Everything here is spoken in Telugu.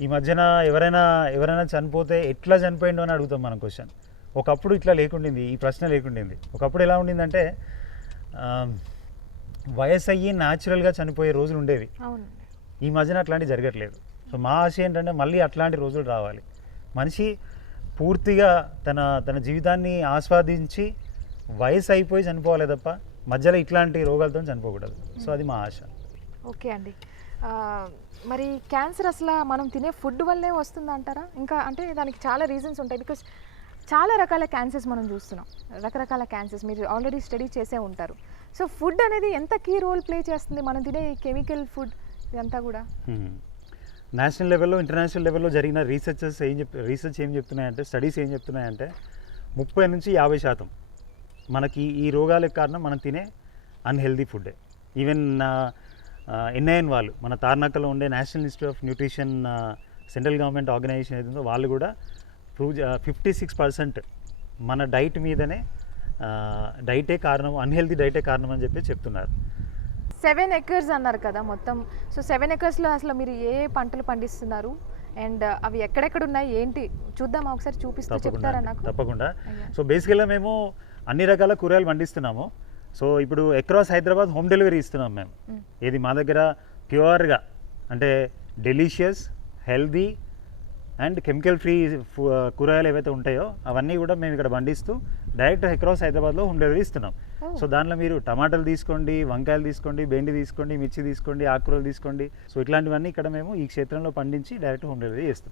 ఈ మధ్యన ఎవరైనా ఎవరైనా చనిపోతే ఎట్లా చనిపోయిండు అని అడుగుతాం మనం క్వశ్చన్ ఒకప్పుడు ఇట్లా లేకుండింది ఈ ప్రశ్న లేకుండింది. ఒకప్పుడు ఎలా ఉండిందంటే వయసు అయ్యి న్యాచురల్గా చనిపోయే రోజులు ఉండేవి. ఈ మధ్యన అట్లాంటివి జరగట్లేదు. సో మా ఆశ ఏంటంటే మళ్ళీ అట్లాంటి రోజులు రావాలి. మనిషి పూర్తిగా తన తన జీవితాన్ని ఆస్వాదించి వయసు అయిపోయి చనిపోవాలి తప్ప మధ్యలో ఇట్లాంటి రోగాలతో చనిపోకూడదు. సో అది మా ఆశ. ఓకే అండి. మరి క్యాన్సర్ అసలు మనం తినే ఫుడ్ వల్లే వస్తుంది అంటారా? ఇంకా అంటే దానికి చాలా రీజన్స్ ఉంటాయి. బికాస్ చాలా రకాల క్యాన్సర్స్ మనం చూస్తున్నాం. రకరకాల క్యాన్సర్స్ మీరు ఆల్రెడీ స్టడీ చేసే ఉంటారు. సో ఫుడ్ అనేది ఎంత కీ రోల్ ప్లే చేస్తుంది? మనం తినే కెమికల్ ఫుడ్ ఇదంతా కూడా? నేషనల్ లెవెల్లో ఇంటర్నేషనల్ లెవెల్లో జరిగిన రీసెర్చెస్ ఏం చెప్ రీసెర్చ్ ఏం చెప్తున్నాయంటే స్టడీస్ ఏం చెప్తున్నాయంటే ముప్పై నుంచి యాభై శాతం మనకి ఈ రోగాలకు కారణం మనం తినే అన్హెల్దీ ఫుడ్డే. ఈవెన్ ఎన్ఐఎన్ వాళ్ళు మన తార్నాకలో ఉండే national institute of nutrition central government organisation ఏదైందో వాళ్ళు కూడా ప్రూవ్ ఫిఫ్టీ సిక్స్ పర్సెంట్ మన డైట్ మీదనే డైటే కారణం అన్హెల్దీ డైటే కారణం అని చెప్పి చెప్తున్నారు. సెవెన్ ఎకర్స్ అన్నారు కదా మొత్తం. సో సెవెన్ ఎకర్స్లో అసలు మీరు ఏ పంటలు పండిస్తున్నారు? అండ్ అవి ఎక్కడెక్కడ ఉన్నాయి ఏంటి? చూద్దామా? ఒకసారి చూపిస్తూ చెప్తారా నాకు? తప్పకుండా. సో బేసికల్గా మేము అన్ని రకాల కూరగాయలు పండిస్తున్నాము. సో ఇప్పుడు అక్రాస్ హైదరాబాద్ హోమ్ డెలివరీ ఇస్తున్నాం మేము. ఇది మా దగ్గర ప్యూర్గా అంటే delicious healthy and chemical free కూరగాయలు ఏవైతే ఉంటాయో అవన్నీ కూడా మేము ఇక్కడ పండిస్తూ డైరెక్ట్ అక్రాస్ హైదరాబాద్లో హోమ్ డెలివరీ ఇస్తున్నాం. సో దాంట్లో మీరు టమాటాలు తీసుకోండి వంకాయలు తీసుకోండి బెండి తీసుకోండి మిర్చి తీసుకోండి ఆకుకూరలు తీసుకోండి సో ఇట్లాంటివన్నీ ఇక్కడ మేము ఈ క్షేత్రంలో పండించి డైరెక్ట్ హోమ్ డెలివరీ చేస్తున్నాం